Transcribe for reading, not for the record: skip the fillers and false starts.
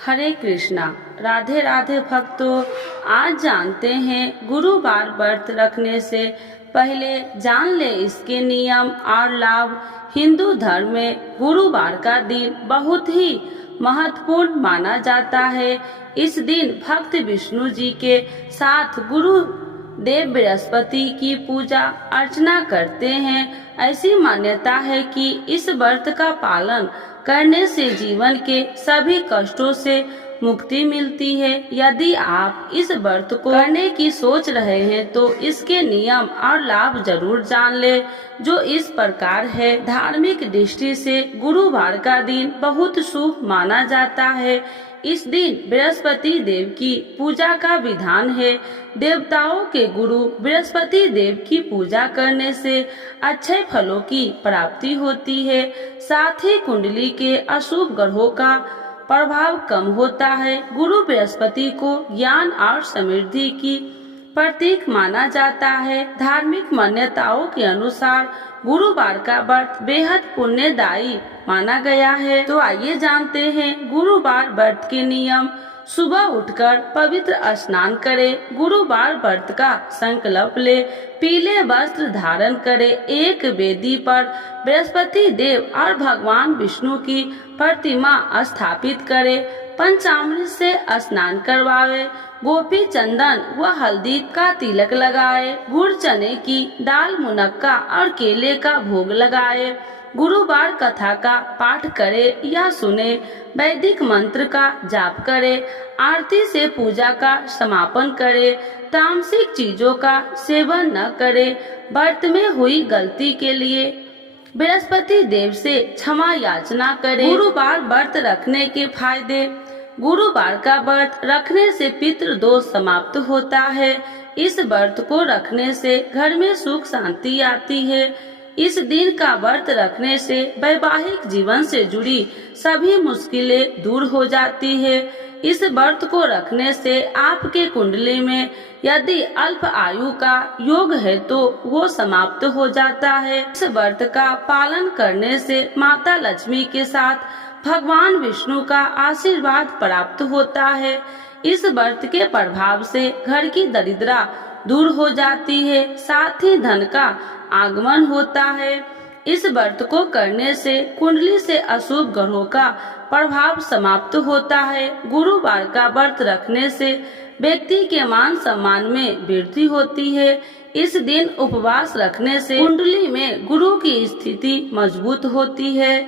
हरे कृष्णा। राधे राधे भक्तों, आज जानते हैं गुरुवार व्रत रखने से पहले जान ले इसके नियम और लाभ। हिंदू धर्म में गुरुवार का दिन बहुत ही महत्वपूर्ण माना जाता है। इस दिन भक्त विष्णु जी के साथ गुरु देव बृहस्पति की पूजा अर्चना करते हैं। ऐसी मान्यता है कि इस व्रत का पालन करने से जीवन के सभी कष्टों से मुक्ति मिलती है। यदि आप इस व्रत को करने की सोच रहे हैं तो इसके नियम और लाभ जरूर जान ले, जो इस प्रकार है। धार्मिक दृष्टि से गुरुवार का दिन बहुत शुभ माना जाता है। इस दिन बृहस्पति देव की पूजा का विधान है। देवताओं के गुरु बृहस्पति देव की पूजा करने से अच्छे फलों की प्राप्ति होती है। साथ ही कुंडली के अशुभ ग्रहों का प्रभाव कम होता है। गुरु बृहस्पति को ज्ञान और समृद्धि की प्रतीक माना जाता है। धार्मिक मान्यताओं के अनुसार गुरुवार का व्रत बेहद पुण्यदायी माना गया है। तो आइए जानते हैं गुरुवार व्रत के नियम। सुबह उठकर पवित्र स्नान करें। गुरुवार व्रत का संकल्प ले। पीले वस्त्र धारण करें। एक वेदी पर बृहस्पति देव और भगवान विष्णु की प्रतिमा स्थापित करें। पंचामृत से स्नान करवावे। गोपी चंदन व हल्दी का तिलक लगाए। गुड़ चने की दाल, मुनक्का और केले का भोग लगाए। गुरुवार कथा का पाठ करे या सुने। वैदिक मंत्र का जाप करे। आरती से पूजा का समापन करे। तामसिक चीजों का सेवन न करे। व्रत में हुई गलती के लिए बृहस्पति देव से क्षमा याचना करे। गुरुवार व्रत रखने के फायदे। गुरुवार का व्रत रखने से पितृ दोष समाप्त होता है। इस व्रत को रखने से घर में सुख शांति आती है। इस दिन का व्रत रखने से वैवाहिक जीवन से जुड़ी सभी मुश्किलें दूर हो जाती है। इस व्रत को रखने से आपके कुंडली में यदि अल्प आयु का योग है तो वो समाप्त हो जाता है। इस व्रत का पालन करने से माता लक्ष्मी के साथ भगवान विष्णु का आशीर्वाद प्राप्त होता है। इस व्रत के प्रभाव से घर की दरिद्रता दूर हो जाती है। साथ ही धन का आगमन होता है। इस व्रत को करने से कुंडली से अशुभ ग्रहों का प्रभाव समाप्त होता है। गुरुवार का व्रत रखने से व्यक्ति के मान सम्मान में वृद्धि होती है। इस दिन उपवास रखने से कुंडली में गुरु की स्थिति मजबूत होती है।